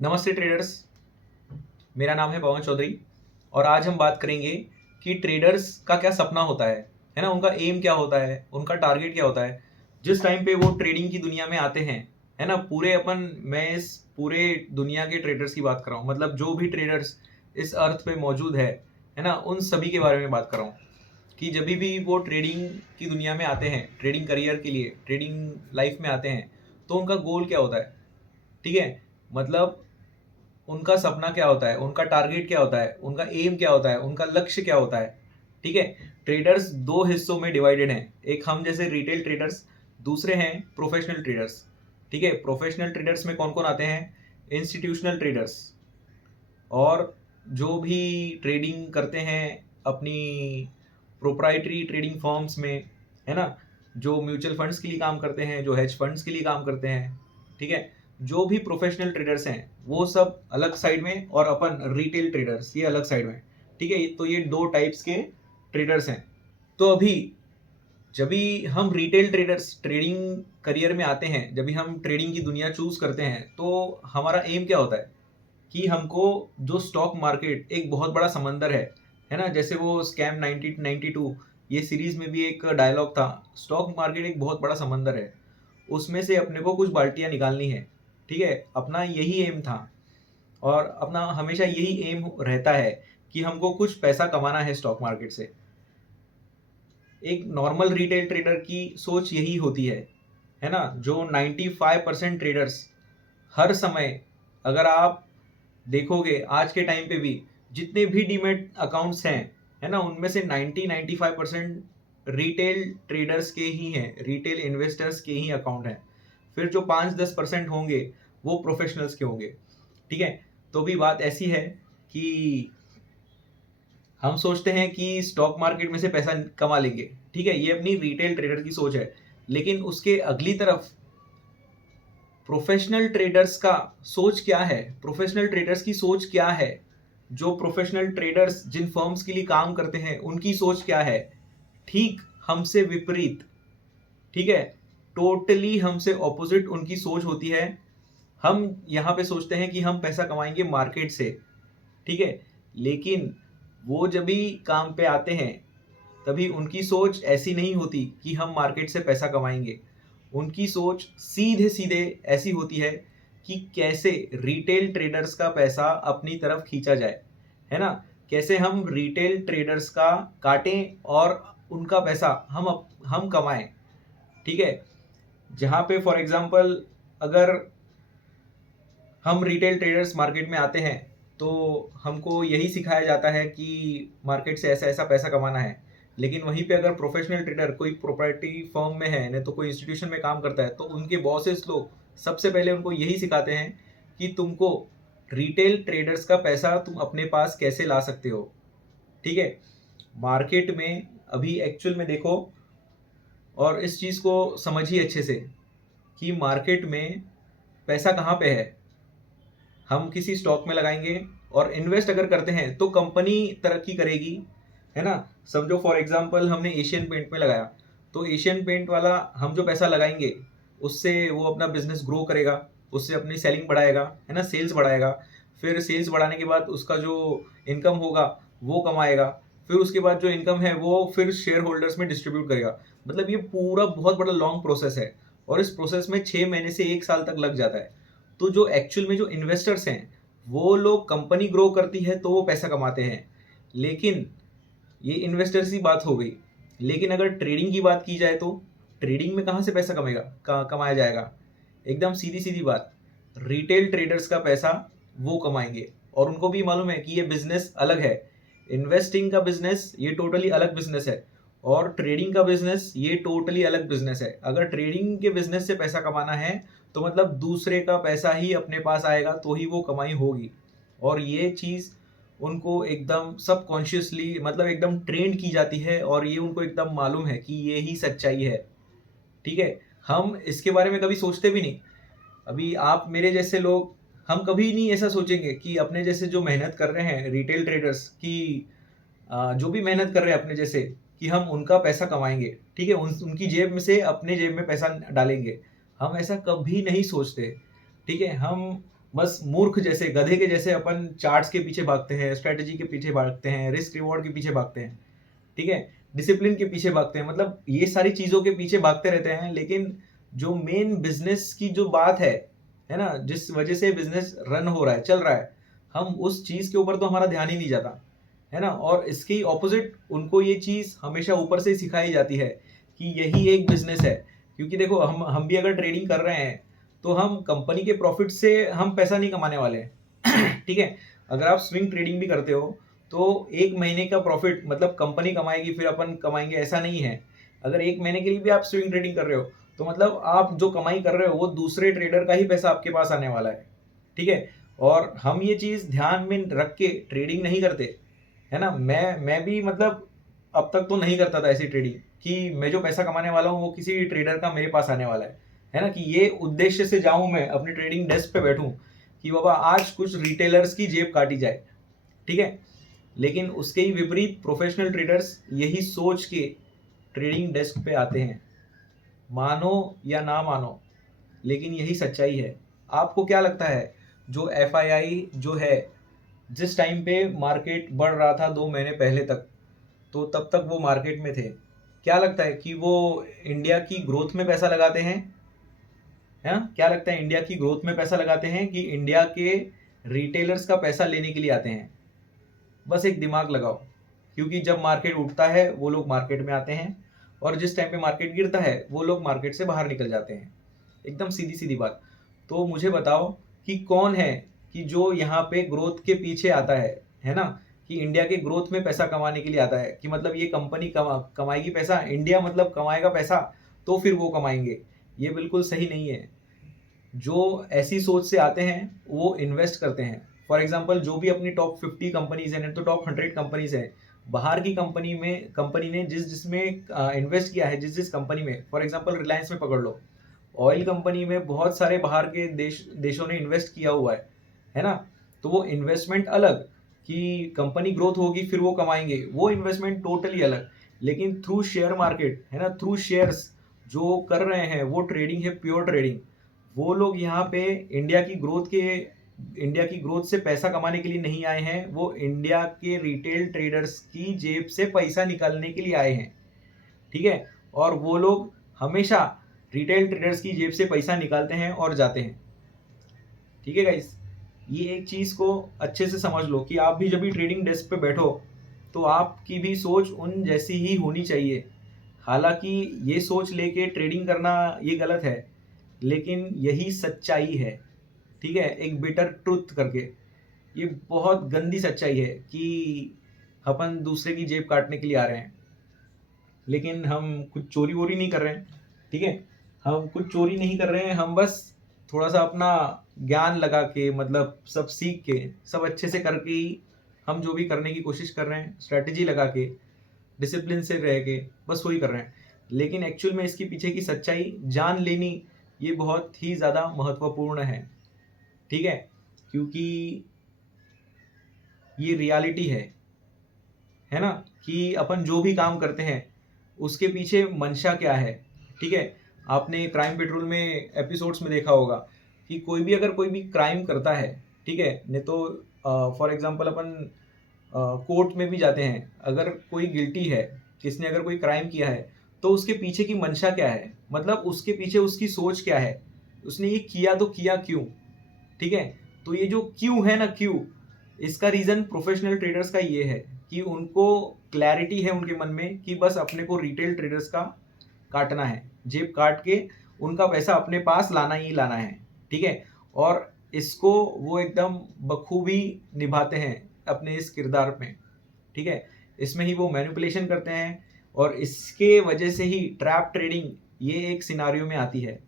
नमस्ते ट्रेडर्स। मेरा नाम है पवन चौधरी और आज हम बात करेंगे कि ट्रेडर्स का क्या सपना होता है ना। उनका एम क्या होता है, उनका टारगेट क्या होता है जिस टाइम पे वो ट्रेडिंग की दुनिया में आते हैं, है ना। मैं इस पूरे दुनिया के ट्रेडर्स की बात कर रहा हूँ, मतलब जो भी ट्रेडर्स इस अर्थ पे मौजूद है ना, उन सभी के बारे में बात कर रहा हूँ कि जब भी वो ट्रेडिंग की दुनिया में आते हैं, ट्रेडिंग करियर के लिए, ट्रेडिंग लाइफ में आते हैं, तो उनका गोल क्या होता है। ठीक है, मतलब उनका सपना क्या होता है, उनका टारगेट क्या होता है, उनका एम क्या होता है, उनका लक्ष्य क्या होता है। ठीक है, ट्रेडर्स दो हिस्सों में डिवाइडेड हैं, एक हम जैसे रिटेल ट्रेडर्स, दूसरे हैं प्रोफेशनल ट्रेडर्स। ठीक है, प्रोफेशनल ट्रेडर्स में कौन कौन आते हैं, इंस्टीट्यूशनल ट्रेडर्स और जो भी ट्रेडिंग करते हैं अपनी प्रोप्राइटरी ट्रेडिंग फॉर्म्स में, है ना, जो म्यूचुअल फंड्स के लिए काम करते हैं, जो हेज फंड्स के लिए काम करते हैं। ठीक है, जो भी प्रोफेशनल ट्रेडर्स हैं वो सब अलग साइड में और अपन रिटेल ट्रेडर्स ये अलग साइड में। ठीक है, तो ये दो टाइप्स के ट्रेडर्स हैं। तो अभी जब भी हम रिटेल ट्रेडर्स ट्रेडिंग करियर में आते हैं, जब भी हम ट्रेडिंग की दुनिया चूज करते हैं, तो हमारा एम क्या होता है कि हमको जो स्टॉक मार्केट एक बहुत बड़ा समंदर है ना। जैसे वो स्कैम 1992 ये सीरीज में भी एक डायलॉग था, स्टॉक मार्केट एक बहुत बड़ा समंदर है, उसमें से अपने को कुछ बाल्टियां निकालनी है। ठीक है, अपना यही एम था और अपना हमेशा यही एम रहता है कि हमको कुछ पैसा कमाना है स्टॉक मार्केट से। एक नॉर्मल रिटेल ट्रेडर की सोच यही होती है ना। जो 95% ट्रेडर्स हर समय, अगर आप देखोगे आज के टाइम पे भी जितने भी डीमैट अकाउंट्स हैं, है ना, उनमें से 90-95% रिटेल ट्रेडर्स के ही हैं, रिटेल इन्वेस्टर्स के ही अकाउंट हैं। फिर जो 5-10% होंगे वो प्रोफेशनल्स के होंगे। ठीक है, तो भी बात ऐसी है कि हम सोचते हैं कि स्टॉक मार्केट में से पैसा कमा लेंगे। ठीक है, ये अपनी रिटेल ट्रेडर की सोच है, लेकिन उसके अगली तरफ प्रोफेशनल ट्रेडर्स का सोच क्या है, प्रोफेशनल ट्रेडर्स की सोच क्या है, जो प्रोफेशनल ट्रेडर्स जिन फर्म्स के लिए काम करते हैं उनकी सोच क्या है, ठीक हमसे विपरीत। ठीक है, टोटली हमसे ऑपोजिट उनकी सोच होती है। हम यहाँ पे सोचते हैं कि हम पैसा कमाएंगे मार्केट से। ठीक है, लेकिन वो जब भी काम पे आते हैं तभी उनकी सोच ऐसी नहीं होती कि हम मार्केट से पैसा कमाएंगे। उनकी सोच सीधे सीधे ऐसी होती है कि कैसे रिटेल ट्रेडर्स का पैसा अपनी तरफ खींचा जाए, है ना। कैसे हम रिटेल ट्रेडर्स का काटें और उनका पैसा हम कमाएं। ठीक है, जहाँ पे फॉर एग्जांपल अगर हम रिटेल ट्रेडर्स मार्केट में आते हैं तो हमको यही सिखाया जाता है कि मार्केट से ऐसा ऐसा पैसा कमाना है। लेकिन वहीं पे अगर प्रोफेशनल ट्रेडर कोई प्रोप्राइटरी फर्म में है, नहीं तो कोई इंस्टीट्यूशन में काम करता है, तो उनके बॉसेस लोग सबसे पहले उनको यही सिखाते हैं कि तुमको रिटेल ट्रेडर्स का पैसा तुम अपने पास कैसे ला सकते हो। ठीक है, मार्केट में अभी एक्चुअल में देखो और इस चीज़ को समझिए अच्छे से कि मार्केट में पैसा कहाँ पे है। हम किसी स्टॉक में लगाएंगे और इन्वेस्ट अगर करते हैं तो कंपनी तरक्की करेगी, है ना। समझो फॉर एग्जांपल हमने एशियन पेंट में लगाया, तो एशियन पेंट वाला हम जो पैसा लगाएंगे उससे वो अपना बिजनेस ग्रो करेगा, उससे अपनी सेलिंग बढ़ाएगा, है ना, सेल्स बढ़ाएगा। फिर सेल्स बढ़ाने के बाद उसका जो इनकम होगा वो कमाएगा। फिर उसके बाद जो इनकम है वो फिर शेयर होल्डर्स में डिस्ट्रीब्यूट करेगा। मतलब ये पूरा बहुत बड़ा लॉन्ग प्रोसेस है और इस प्रोसेस में 6 महीने से 1 साल तक लग जाता है। तो जो एक्चुअल में जो इन्वेस्टर्स हैं वो लोग, कंपनी ग्रो करती है तो वो पैसा कमाते हैं। लेकिन ये इन्वेस्टर्स की बात हो गई, लेकिन अगर ट्रेडिंग की बात की जाए तो ट्रेडिंग में कहाँ से पैसा कमाया जाएगा। एकदम सीधी सीधी बात, रिटेल ट्रेडर्स का पैसा वो कमाएंगे और उनको भी मालूम है कि ये बिजनेस अलग है। इन्वेस्टिंग का बिजनेस ये टोटली अलग बिजनेस है और ट्रेडिंग का बिजनेस ये टोटली अलग बिजनेस है। अगर ट्रेडिंग के बिजनेस से पैसा कमाना है तो मतलब दूसरे का पैसा ही अपने पास आएगा तो ही वो कमाई होगी। और ये चीज़ उनको एकदम सबकॉन्शियसली, मतलब एकदम ट्रेंड की जाती है और ये उनको एकदम मालूम है कि ये ही सच्चाई है। ठीक है, हम इसके बारे में कभी सोचते भी नहीं। अभी आप मेरे जैसे लोग, हम कभी नहीं ऐसा सोचेंगे कि अपने जैसे जो मेहनत कर रहे हैं रिटेल ट्रेडर्स की, जो भी मेहनत कर रहे हैं अपने जैसे, कि हम उनका पैसा कमाएंगे। ठीक है, उनकी जेब में से अपने जेब में पैसा डालेंगे, हम ऐसा कभी नहीं सोचते। ठीक है, हम बस मूर्ख जैसे, गधे के जैसे अपन चार्ट्स के पीछे भागते हैं, स्ट्रेटेजी के पीछे भागते हैं, रिस्क रिवॉर्ड के पीछे भागते हैं, ठीक है, डिसिप्लिन के पीछे भागते हैं, मतलब ये सारी चीज़ों के पीछे भागते रहते हैं। लेकिन जो मेन बिजनेस की जो बात है ना, जिस वजह से बिजनेस रन हो रहा है, चल रहा है, हम उस चीज़ के ऊपर तो हमारा ध्यान ही नहीं जाता, है ना। और इसके ऑपोजिट उनको ये चीज़ हमेशा ऊपर से सिखाई जाती है कि यही एक बिजनेस है। क्योंकि देखो, हम भी अगर ट्रेडिंग कर रहे हैं तो हम कंपनी के प्रॉफिट से हम पैसा नहीं कमाने वाले हैं ठीक है। अगर आप स्विंग ट्रेडिंग भी करते हो तो एक महीने का प्रॉफिट मतलब कंपनी कमाएगी फिर अपन कमाएंगे, ऐसा नहीं है। अगर एक महीने के लिए भी आप स्विंग ट्रेडिंग कर रहे हो तो मतलब आप जो कमाई कर रहे हो वो दूसरे ट्रेडर का ही पैसा आपके पास आने वाला है, ठीक है। और हम ये चीज़ ध्यान में रख के ट्रेडिंग नहीं करते, है ना। मैं भी मतलब अब तक तो नहीं करता था ऐसी ट्रेडिंग कि मैं जो पैसा कमाने वाला हूँ वो किसी ट्रेडर का मेरे पास आने वाला है ना, कि ये उद्देश्य से जाऊं मैं अपनी ट्रेडिंग डेस्क पे बैठूं कि बाबा आज कुछ रिटेलर्स की जेब काटी जाए, ठीक है। लेकिन उसके ही विपरीत प्रोफेशनल ट्रेडर्स यही सोच के ट्रेडिंग डेस्क पे आते हैं, मानो या ना मानो, लेकिन यही सच्चाई है। आपको क्या लगता है, जो एफआईआई जो है, जिस टाइम पे मार्केट बढ़ रहा था 2 महीने पहले तक, तो तब तक वो मार्केट में थे, क्या लगता है कि वो इंडिया की ग्रोथ में पैसा लगाते हैं? है ना, क्या लगता है इंडिया की ग्रोथ में पैसा लगाते हैं कि इंडिया के रिटेलर्स का पैसा लेने के लिए आते हैं? बस एक दिमाग लगाओ, क्योंकि जब मार्केट उठता है वो लोग मार्केट में आते हैं और जिस टाइम पे मार्केट गिरता है वो लोग मार्केट से बाहर निकल जाते हैं। एकदम सीधी सीधी बात। तो मुझे बताओ कि कौन है कि जो यहाँ पे ग्रोथ के पीछे आता है ना, कि इंडिया के ग्रोथ में पैसा कमाने के लिए आता है, कि मतलब ये कंपनी कमाएगी पैसा, इंडिया मतलब कमाएगा पैसा तो फिर वो कमाएंगे। ये बिल्कुल सही नहीं है। जो ऐसी सोच से आते हैं वो इन्वेस्ट करते हैं। फॉर एग्जांपल, जो भी अपनी टॉप 50 कंपनीज हैं, तो टॉप 100 कंपनीज हैं, बाहर की कंपनी ने जिस जिसमें इन्वेस्ट किया है, जिस जिस कंपनी में, फॉर एग्जांपल रिलायंस में पकड़ लो, ऑयल कंपनी में बहुत सारे बाहर के देशों ने इन्वेस्ट किया हुआ है ना। तो वो इन्वेस्टमेंट अलग, कि कंपनी ग्रोथ होगी फिर वो कमाएंगे, वो इन्वेस्टमेंट टोटली अलग। लेकिन थ्रू शेयर मार्केट, है ना, थ्रू शेयर्स जो कर रहे हैं वो ट्रेडिंग है, प्योर ट्रेडिंग। वो लोग यहाँ पे इंडिया की ग्रोथ से पैसा कमाने के लिए नहीं आए हैं, वो इंडिया के रिटेल ट्रेडर्स की जेब से पैसा निकालने के लिए आए हैं, ठीक है। और वो लोग हमेशा रिटेल ट्रेडर्स की जेब से पैसा निकालते हैं और जाते हैं, ठीक है गाइस। ये एक चीज़ को अच्छे से समझ लो कि आप भी जब भी ट्रेडिंग डेस्क पे बैठो तो आपकी भी सोच उन जैसी ही होनी चाहिए। हालांकि ये सोच लेके ट्रेडिंग करना ये गलत है, लेकिन यही सच्चाई है, ठीक है। एक बिटर ट्रुथ करके, ये बहुत गंदी सच्चाई है कि अपन दूसरे की जेब काटने के लिए आ रहे हैं, लेकिन हम कुछ चोरी वोरी नहीं कर रहे हैं, ठीक है। हम कुछ चोरी नहीं कर रहे हैं, हम बस थोड़ा सा अपना ज्ञान लगा के, मतलब सब सीख के, सब अच्छे से करके ही हम जो भी करने की कोशिश कर रहे हैं, स्ट्रैटेजी लगा के, डिसिप्लिन से रह के, बस वही कर रहे हैं। लेकिन एक्चुअल में इसके पीछे की सच्चाई जान लेनी ये बहुत ही ज़्यादा महत्वपूर्ण है, ठीक है। क्योंकि ये रियलिटी है ना, कि अपन जो भी काम करते हैं उसके पीछे मंशा क्या है, ठीक है। आपने क्राइम पेट्रोल में एपिसोड्स में देखा होगा कि कोई भी क्राइम करता है, ठीक है, नहीं तो फॉर एग्जांपल अपन कोर्ट में भी जाते हैं, अगर कोई गिल्टी है, किसने अगर कोई क्राइम किया है, तो उसके पीछे की मंशा क्या है, मतलब उसके पीछे उसकी सोच क्या है, उसने ये किया तो किया क्यों, ठीक है। तो ये जो क्यों है ना, क्यों, इसका रीजन प्रोफेशनल ट्रेडर्स का ये है कि उनको क्लैरिटी है उनके मन में कि बस अपने को रिटेल ट्रेडर्स का काटना है, जेब काट के उनका पैसा अपने पास लाना ही लाना है, ठीक है। और इसको वो एकदम बखूबी निभाते हैं अपने इस किरदार में, ठीक है। इसमें ही वो मैनिपुलेशन करते हैं और इसके वजह से ही ट्रैप ट्रेडिंग ये एक सिनारियो में आती है,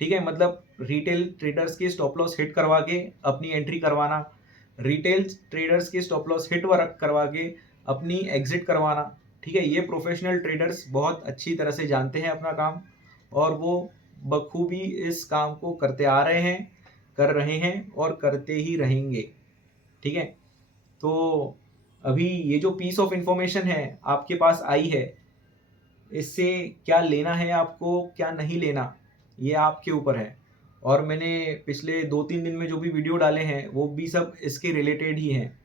ठीक है। मतलब रिटेल ट्रेडर्स के स्टॉप लॉस हिट करवा के अपनी एंट्री करवाना, रिटेल ट्रेडर्स के स्टॉप लॉस हिट वर्क करवा के अपनी एग्जिट करवाना, ठीक है। ये प्रोफेशनल ट्रेडर्स बहुत अच्छी तरह से जानते हैं अपना काम और वो बखूबी इस काम को करते आ रहे हैं, कर रहे हैं और करते ही रहेंगे, ठीक है। तो अभी ये जो पीस ऑफ इंफॉर्मेशन है आपके पास आई है, इससे क्या लेना है आपको, क्या नहीं लेना, ये आपके ऊपर है। और मैंने पिछले 2-3 दिन में जो भी वीडियो डाले हैं वो भी सब इसके रिलेटेड ही हैं।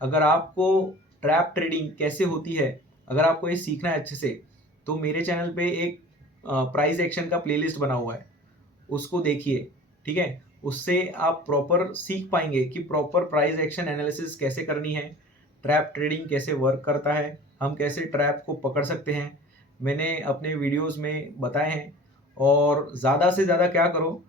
अगर आपको ट्रैप ट्रेडिंग कैसे होती है, अगर आपको ये सीखना है अच्छे से, तो मेरे चैनल पे एक प्राइस एक्शन का प्लेलिस्ट बना हुआ है, उसको देखिए, ठीक है। उससे आप प्रॉपर सीख पाएंगे कि प्रॉपर प्राइस एक्शन एनालिसिस कैसे करनी है, ट्रैप ट्रेडिंग कैसे वर्क करता है, हम कैसे ट्रैप को पकड़ सकते हैं, मैंने अपने वीडियोस में बताए हैं। और ज़्यादा से ज़्यादा क्या करो,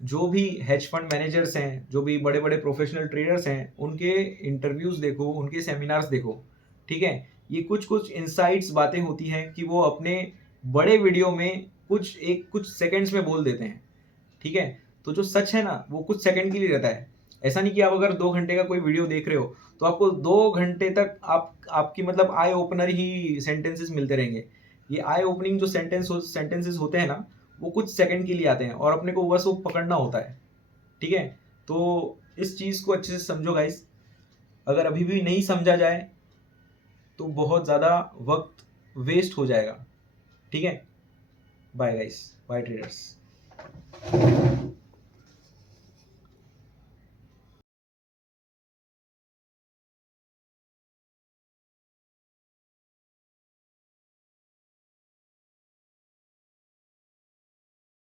जो भी हेज फंड मैनेजर्स हैं, जो भी बड़े बड़े प्रोफेशनल ट्रेडर्स हैं, उनके इंटरव्यूज़ देखो, उनके सेमिनार्स देखो, ठीक है। ये कुछ कुछ इंसाइट्स बातें होती हैं कि वो अपने बड़े वीडियो में कुछ सेकंड्स में बोल देते हैं, ठीक है। तो जो सच है ना, वो कुछ सेकंड के लिए रहता है। ऐसा नहीं कि आप अगर 2 घंटे का कोई वीडियो देख रहे हो तो आपको 2 घंटे तक आपकी मतलब आई ओपनर ही सेंटेंसेस मिलते रहेंगे। ये आई ओपनिंग जो सेंटेंसेस होते हैं ना, वो कुछ सेकंड के लिए आते हैं और अपने को बस वो पकड़ना होता है, ठीक है। तो इस चीज़ को अच्छे से समझो गाइस। अगर अभी भी नहीं समझा जाए तो बहुत ज़्यादा वक्त वेस्ट हो जाएगा, ठीक है। Bye guys, bye traders.